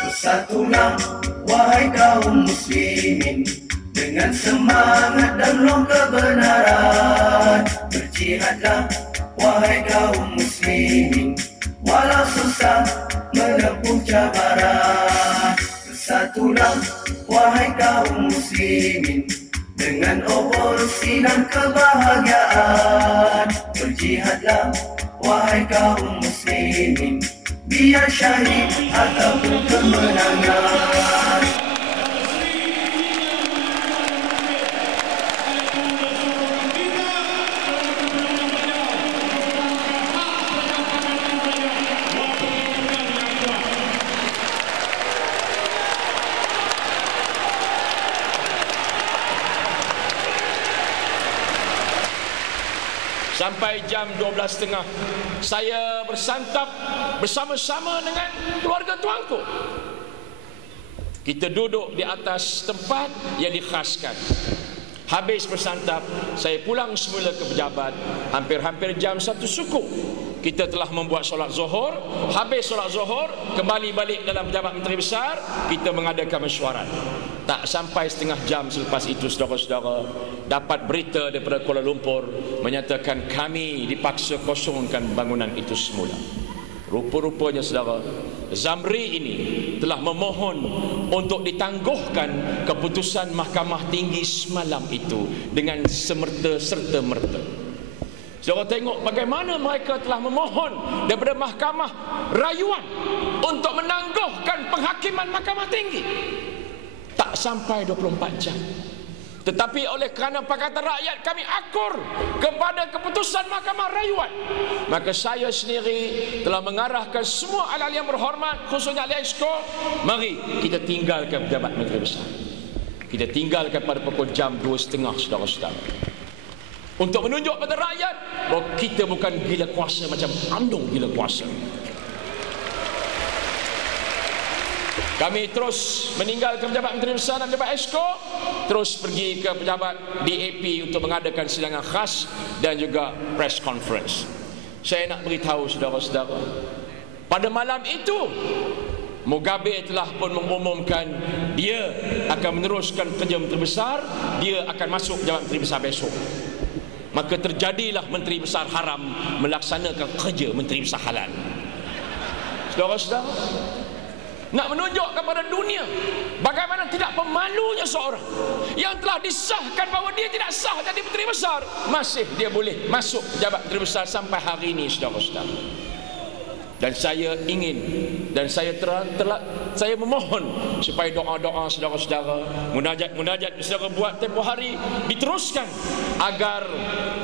Bersatulah wahai kaum muslimin, dengan semangat dan roh kebenaran. Berjihadlah wahai kaum muslimin, walau susah menempuh cabaran. Bersatulah wahai kaum muslimin, dengan evolusi dan kebahagiaan. Berjihadlah wahai kaum muslimin, biar syahid ataupun kemenangan. Sampai jam 12.30 saya bersantap bersama-sama dengan keluarga tuanku. Kita duduk di atas tempat yang dikhaskan. Habis bersantap, saya pulang semula ke pejabat. Hampir-hampir jam 1 suku kita telah membuat solat zuhur. Habis solat zuhur, kembali balik dalam pejabat menteri besar, kita mengadakan mesyuarat. Tak sampai setengah jam selepas itu, saudara-saudara, dapat berita daripada Kuala Lumpur menyatakan kami dipaksa kosongkan bangunan itu semula. Rupa-rupanya, saudara, Zamri ini telah memohon untuk ditangguhkan keputusan Mahkamah Tinggi semalam itu dengan serta-merta. Saudara tengok bagaimana mereka telah memohon daripada Mahkamah Rayuan untuk menangguhkan penghakiman Mahkamah Tinggi. Tak sampai 24 jam. Tetapi oleh kerana Pakatan Rakyat kami akur kepada keputusan Mahkamah Rayuan, maka saya sendiri telah mengarahkan semua ahli yang berhormat, khususnya ahli Exco, mari kita tinggalkan pejabat menteri besar. Kita tinggalkan pada pukul jam 2.30, saudara-saudara, untuk menunjuk kepada rakyat bahawa kita bukan gila kuasa macam UMNO gila kuasa. Kami terus meninggalkan pejabat menteri besar dan pejabat Exco, terus pergi ke pejabat DAP untuk mengadakan sidangan khas dan juga press conference. Saya nak beritahu saudara-saudara, pada malam itu Mugabe telah pun mengumumkan dia akan meneruskan kerja menteri besar, dia akan masuk pejabat menteri besar besok. Maka terjadilah menteri besar haram melaksanakan kerja menteri besar halal. Saudara-saudara, nak menunjuk kepada dunia bagaimana tidak pemalunya seorang yang telah disahkan bahawa dia tidak sah jadi menteri besar, masih dia boleh masuk pejabat menteri besar sampai hari ini, saudara-saudara. Dan saya ingin dan saya saya memohon supaya doa-doa saudara-saudara, munajat saudara buat tempoh hari diteruskan agar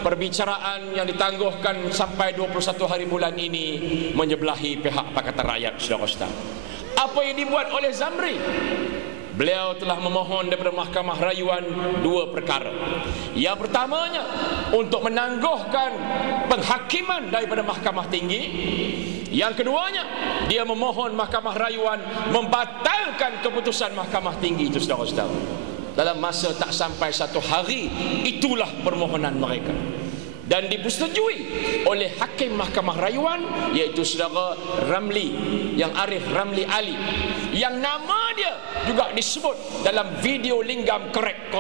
perbicaraan yang ditangguhkan sampai 21 hari bulan ini menyebelahi pihak Pakatan Rakyat, saudara-saudara. Apa yang dibuat oleh Zamri, beliau telah memohon daripada Mahkamah Rayuan 2 perkara. Yang pertamanya, untuk menangguhkan penghakiman daripada Mahkamah Tinggi. Yang keduanya, dia memohon Mahkamah Rayuan membatalkan keputusan Mahkamah Tinggi itu, saudara-saudara. Dalam masa tak sampai 1 hari, itulah permohonan mereka. Dan dipersetujui oleh Hakim Mahkamah Rayuan, iaitu saudara Ramli, yang Arif Ramli Ali, yang nama dia juga disebut dalam video linggam korek.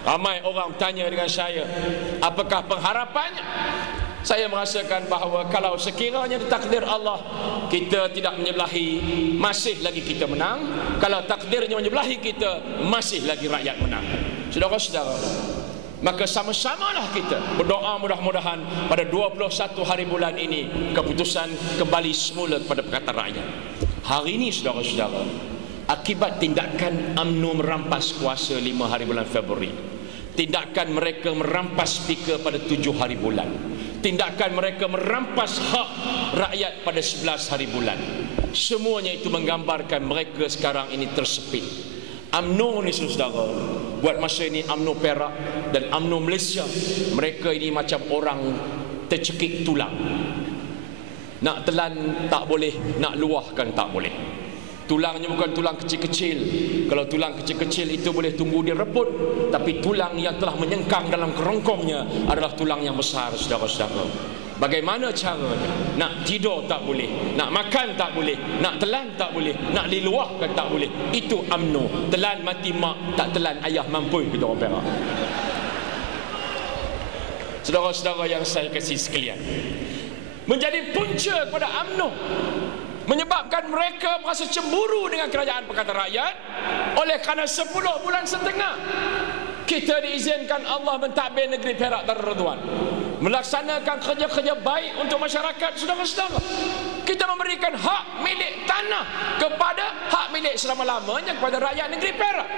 Ramai orang tanya dengan saya, apakah pengharapannya? Saya merasakan bahawa kalau sekiranya ditakdir Allah kita tidak menyebelahi, masih lagi kita menang. Kalau takdirnya menyebelahi kita, masih lagi rakyat menang. Saudara-saudara, maka sama-samalah kita berdoa mudah-mudahan pada 21 hari bulan ini keputusan kembali semula kepada Pakatan Rakyat. Hari ini, saudara-saudara, akibat tindakan UMNO merampas kuasa 5 hari bulan Februari, tindakan mereka merampas speaker pada 7 hari bulan, tindakan mereka merampas hak rakyat pada 11 hari bulan, semuanya itu menggambarkan mereka sekarang ini tersepit. UMNO ni, saudara, buat masa ini UMNO Perak dan UMNO Malaysia, mereka ini macam orang tercekik tulang. Nak telan tak boleh, nak luahkan tak boleh. Tulangnya bukan tulang kecil-kecil. Kalau tulang kecil-kecil itu boleh tunggu dia rebut, tapi tulang yang telah menyengkang dalam kerongkongnya adalah tulang yang besar, saudara-saudara. Bagaimana caranya? Nak tidur tak boleh, nak makan tak boleh, nak telan tak boleh, nak diluahkan tak boleh. Itu UMNO. Telan mati mak, tak telan ayah mampu, kita orang Perak. Saudara-saudara yang saya kasih sekalian, menjadi punca kepada UMNO, menyebabkan mereka merasa cemburu dengan kerajaan Pakatan Rakyat. Oleh kerana 10 bulan setengah kita diizinkan Allah mentadbir negeri Perak Darul Ridwan, melaksanakan kerja-kerja baik untuk masyarakat. Saudara-saudara, kita memberikan hak milik tanah kepada hak milik selama-lamanya kepada rakyat negeri Perak,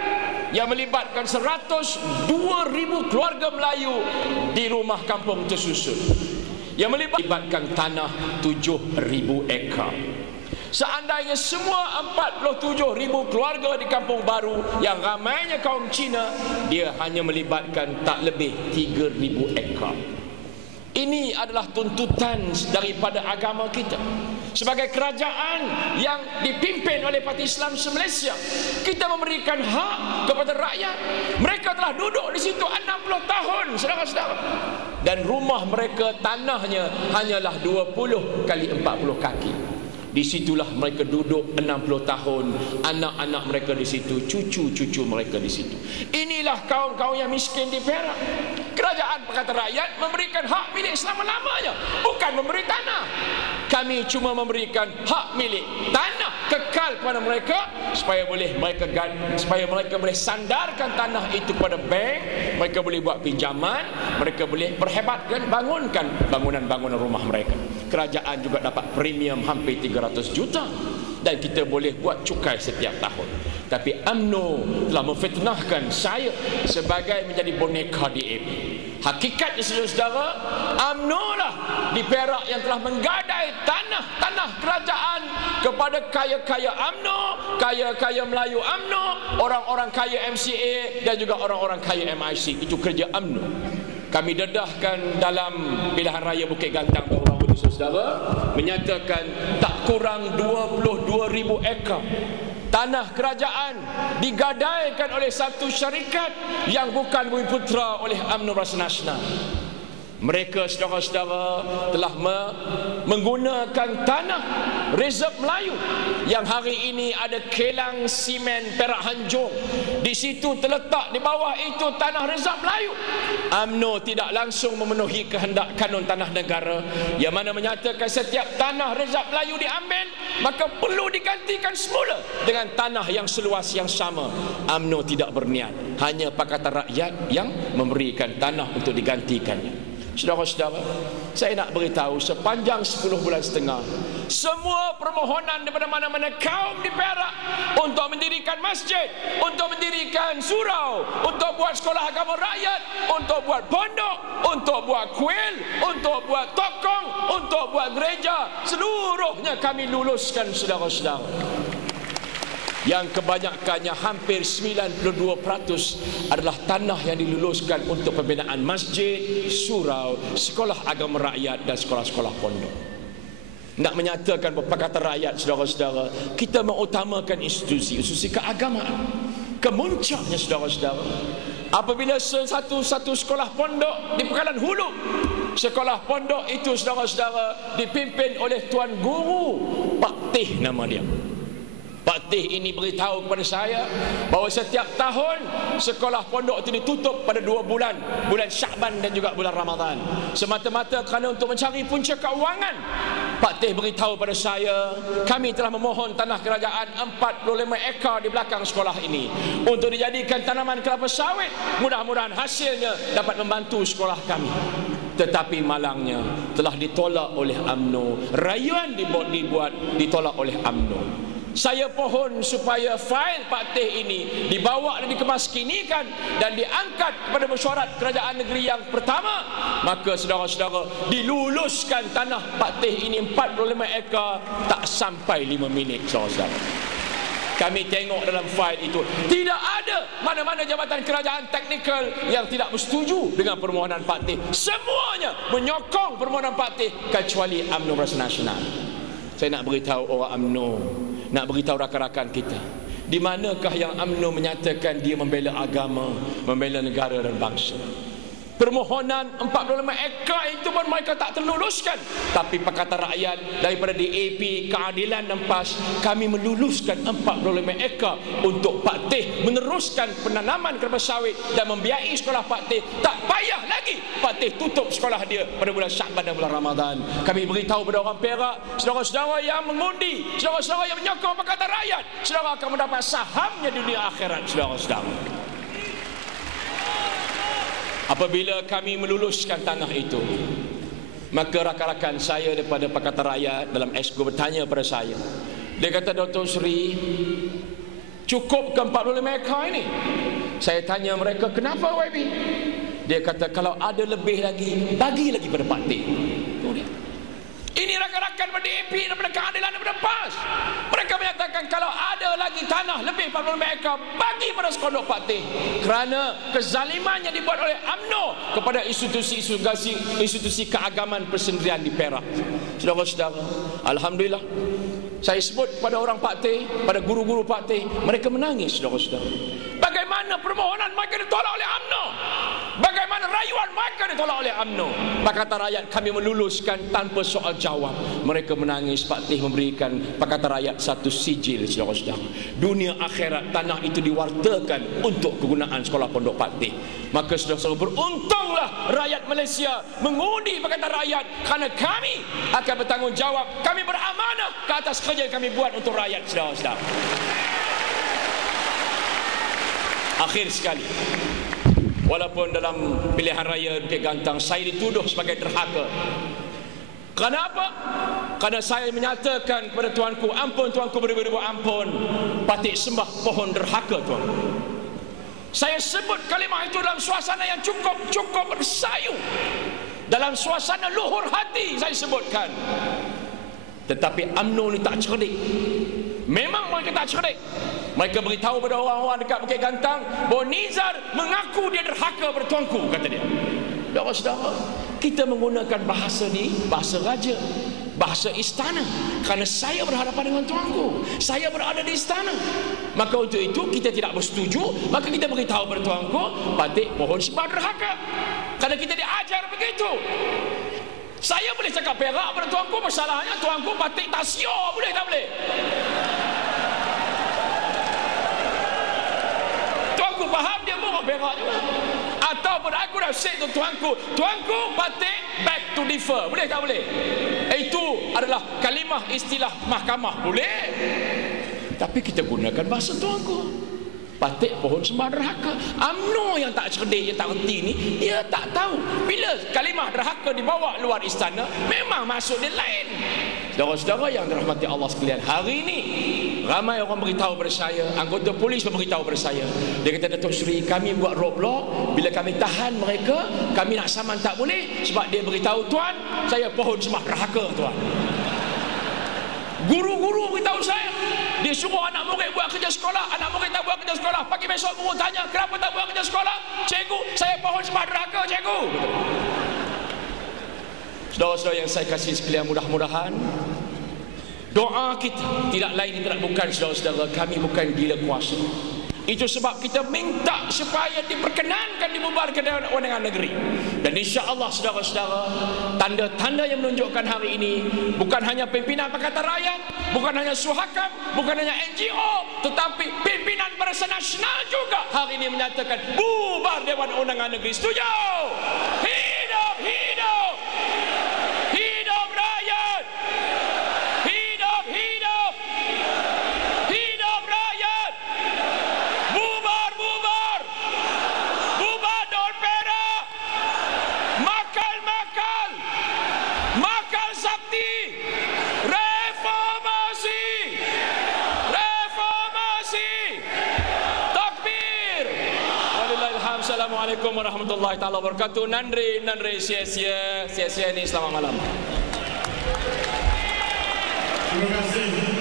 yang melibatkan 102,000 keluarga Melayu di rumah kampung tersusun, yang melibatkan tanah 7,000 ekar. Seandainya semua 47,000 keluarga di Kampung Baru yang ramainya kaum Cina, dia hanya melibatkan tak lebih 3,000 ekar. Ini adalah tuntutan daripada agama kita. Sebagai kerajaan yang dipimpin oleh Parti Islam se-Malaysia, kita memberikan hak kepada rakyat. Mereka telah duduk di situ 60 tahun, saudara-saudara. Dan rumah mereka, tanahnya hanyalah 20 kali 40 kaki. Di situlah mereka duduk 60 tahun, anak-anak mereka di situ, cucu-cucu mereka di situ. Inilah kaum-kaum yang miskin di Perak. Kerajaan Pakatan Rakyat memberikan hak milik selama-lamanya, bukan memberi tanah. Kami cuma memberikan hak milik tanah kekal kepada mereka, supaya mereka boleh sandarkan tanah itu pada bank, mereka boleh buat pinjaman, mereka boleh perhebatkan, bangunkan bangunan-bangunan rumah mereka. Kerajaan juga dapat premium hampir 300 juta, dan kita boleh buat cukai setiap tahun. Tapi UMNO telah memfitnahkan saya sebagai menjadi boneka DAP. Hakikatnya, saudara-saudara, UMNO lah di Perak yang telah menggadai tanah kerajaan kepada kaya-kaya UMNO, kaya-kaya Melayu UMNO, orang-orang kaya MCA dan juga orang-orang kaya MIC. Itu kerja UMNO. Kami dedahkan dalam pilihan raya Bukit Gantang baru-baru ini, saudara, menyatakan tak kurang 22,000 ekar tanah kerajaan digadaikan oleh satu syarikat yang bukan Bumiputera oleh UMNO Barisan Nasional. Mereka, saudara-saudara, telah menggunakan tanah Reserve Melayu yang hari ini ada kilang simen Perak Hanjung. Di situ terletak, di bawah itu tanah Reserve Melayu. UMNO tidak langsung memenuhi kehendak kanun tanah negara yang mana menyatakan setiap tanah Reserve Melayu diambil, maka perlu digantikan semula dengan tanah yang seluas yang sama. UMNO tidak berniat, hanya Pakatan Rakyat yang memberikan tanah untuk digantikannya. Saudara-saudara, saya nak beritahu, sepanjang 10 bulan setengah, semua permohonan daripada mana-mana kaum di Perak untuk mendirikan masjid, untuk mendirikan surau, untuk buat sekolah agama rakyat, untuk buat pondok, untuk buat kuil, untuk buat tokong, untuk buat gereja, seluruhnya kami luluskan, saudara-saudara. Yang kebanyakannya hampir 92% adalah tanah yang diluluskan untuk pembinaan masjid, surau, sekolah agama rakyat dan sekolah-sekolah pondok. Nak menyatakan bahawa Pakatan Rakyat, saudara-saudara, kita mengutamakan institusi keagamaan. Kemuncaknya, saudara-saudara, apabila satu sekolah pondok di Pekalan Hulu, sekolah pondok itu, saudara-saudara, dipimpin oleh Tuan Guru Pak Teh nama dia. Pak Teh ini beritahu kepada saya bahawa setiap tahun sekolah pondok itu ditutup pada 2 bulan, bulan Syakban dan juga bulan Ramadan, semata-mata kerana untuk mencari punca keuangan. Pak Teh beritahu pada saya, kami telah memohon tanah kerajaan 45 ekar di belakang sekolah ini untuk dijadikan tanaman kelapa sawit. Mudah-mudahan hasilnya dapat membantu sekolah kami. Tetapi malangnya telah ditolak oleh UMNO. Rayuan dibuat ditolak oleh UMNO. Saya pohon supaya fail Pak Teh ini dibawa dan dikemaskinikan dan diangkat kepada mesyuarat kerajaan negeri yang pertama. Maka saudara-saudara, diluluskan tanah Pak Teh ini 45 ekar tak sampai 5 minit, saudara-saudara. Kami tengok dalam fail itu, tidak ada mana-mana jabatan kerajaan teknikal yang tidak bersetuju dengan permohonan Pak Teh. Semuanya menyokong permohonan Pak Teh kecuali UMNO Barisan Nasional. Saya nak beritahu orang UMNO, nak beritahu rakan-rakan kita, di manakah yang UMNO menyatakan dia membela agama, membela negara dan bangsa? Permohonan 45 ekar itu pun mereka tak terluluskan. Tapi Pakatan Rakyat daripada DAP, Keadilan dan PAS, kami meluluskan 45 ekar untuk Pak Teh meneruskan penanaman kelapa sawit dan membiayai sekolah Pak Teh. Tak payah lagi Pak Teh tutup sekolah dia pada bulan Syakban dan bulan Ramadan. Kami beritahu kepada orang Perak, saudara-saudara yang mengundi, saudara-saudara yang menyokong Pakatan Rakyat, saudara akan mendapat sahamnya di dunia akhirat, saudara-saudara. Apabila kami meluluskan tanah itu, maka rakan-rakan saya daripada Pakatan Rakyat dalam exco bertanya pada saya. Dia kata, Dr. Sri, cukup ke 45 ekar ini? Saya tanya mereka, kenapa YB? Dia kata, kalau ada lebih lagi, bagi lagi pada Pak Teh. Ini rakan-rakan daripada DAP, daripada Keadilan, daripada PAS. Mereka menyatakan kalau ada lagi tanah lebih 45 ekar, bagi pada sekondok Pak Teh. Kerana kezaliman yang dibuat oleh UMNO kepada institusi keagamaan persendirian di Perak. Saudara-saudara, alhamdulillah, saya sebut pada orang Pak Teh, pada guru-guru Pak Teh, mereka menangis, saudara-saudara. Bagaimana permohonan mereka ditolak oleh UMNO? Bagaimana rayuan mereka ditolak oleh UMNO? Pakatan Rakyat kami meluluskan tanpa soal jawab. Mereka menangis. Pak Teh memberikan Pakatan Rakyat satu sijil, saudara-saudara. Dunia akhirat tanah itu diwartakan untuk kegunaan sekolah pondok Pak Teh. Maka saudara-saudara, beruntunglah rakyat Malaysia mengundi Pakatan Rakyat, kerana kami akan bertanggungjawab. Kami beramanah ke atas kerja yang kami buat untuk rakyat, saudara-saudara. Akhir sekali, walaupun dalam pilihan raya Bukit Gantang saya dituduh sebagai derhaka. Kenapa? Kerana saya menyatakan kepada tuanku, ampun tuanku, beribu-ribu ampun, patik sembah pohon derhaka tuanku. Saya sebut kalimah itu dalam suasana yang cukup bersayu, dalam suasana luhur hati saya sebutkan. Tetapi UMNO ni tak cerdik. Memang mereka tak cerdik. Mereka beritahu pada orang-orang dekat Bukit Gantang bahawa Nizar mengaku dia derhaka pada tuanku, kata dia. Saudara-saudara, kita menggunakan bahasa ni, bahasa raja, bahasa istana, kerana saya berhadapan dengan tuanku, saya berada di istana. Maka untuk itu kita tidak bersetuju. Maka kita beritahu pada tuanku, Patik mohon sembah derhaka, kerana kita diajar begitu. Saya boleh cakap Perak pada tuanku, masalahnya tuanku Patik Tasio, boleh tak boleh? Tuanku faham dia pun orang Perak juga. Ataupun aku dah say tu tuanku Patik back to differ, boleh tak boleh? Itu adalah kalimah istilah mahkamah, boleh. Tapi kita gunakan bahasa tuanku, Patik pohon sembah derhaka. UMNO yang tak cerdik, yang tak reti ni, dia tak tahu bila kalimah derhaka dibawa luar istana, memang maksud dia lain. Saudara-saudara yang dirahmati Allah sekalian, hari ini ramai orang beritahu pada saya, anggota polis beritahu pada saya, dia kata, Datuk Seri, kami buat roadblock, bila kami tahan mereka, kami nak saman tak boleh, sebab dia beritahu, tuan, saya pohon sembah derhaka, tuan. Guru-guru beritahu saya, dia suruh anak murid buat kerja sekolah, anak murid tak buat kerja sekolah. Pagi besok guru tanya, kenapa tak buat kerja sekolah? Cikgu, saya pohon sembah derhaka, cikgu. Saudara-saudara yang saya kasih sekalian, mudah-mudahan doa kita tidak lain tidak bukan, saudara-saudara, kami bukan gila kuasa. Itu sebab kita minta supaya diperkenankan dibubarkan kewenangan negeri. Dan insya-Allah saudara-saudara, tanda-tanda yang menunjukkan hari ini bukan hanya pimpinan Pakatan Rakyat, bukan hanya Suhakam, bukan hanya NGO, tetapi pimpinan Barisan Nasional juga hari ini menyatakan bubar Dewan Undangan Negeri. Setuju? Hidup, hidup, hidup rakyat, hidup, hidup, hidup rakyat. Bubar, bubar, bubar Daun Perak, makal, makal, makal sakti, reformasi, reformasi, takbir. Wallahilhamd. Assalamualaikum warahmatullahi taala wabarakatuh. Nandri, nandri, sia-sia, sia-sia ini, selamat malam. Terima kasih.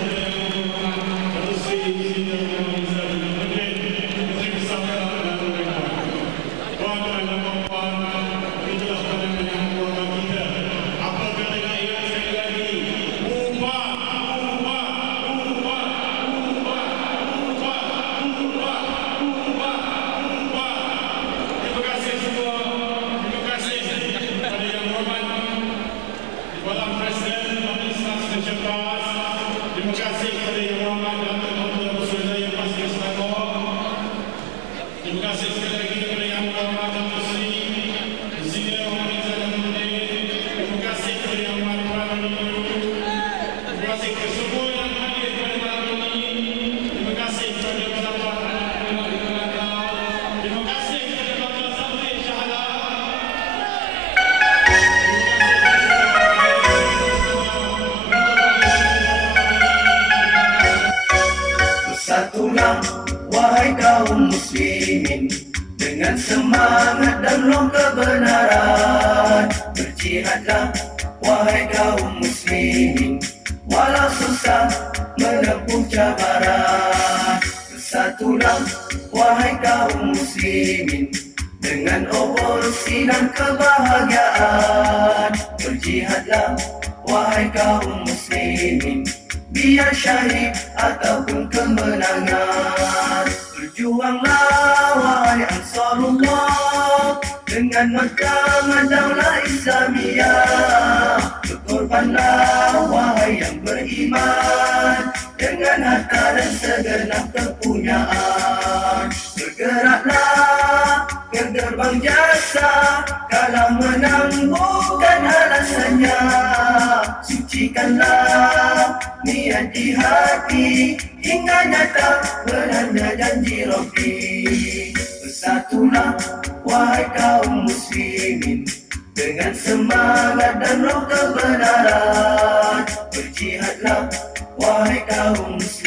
muslimin, dengan semangat dan roh kebenaran. Berjihadlah wahai kaum muslimin, walau susah menempuh cabaran. Bersatulah wahai kaum muslimin, dengan obor sinar kebahagiaan. Berjihadlah wahai kaum muslimin, biar syahid ataupun kemenangan. Berjuanglah wahai Ansarullah, dengan mahkamah daulah Islamiyah. Berkorbanlah wahai yang beriman, dengan harta dan segenap kepunyaan. Bergeraklah ke gerbang jasa, kalah menang bukan alasannya. Sucikanlah niat di hati, hingga nyata beranda janji Rabbi. Bersatulah wahai kaum muslimin, dengan semangat dan roh kebenaran. Berjihadlah wahai kaum muslimin,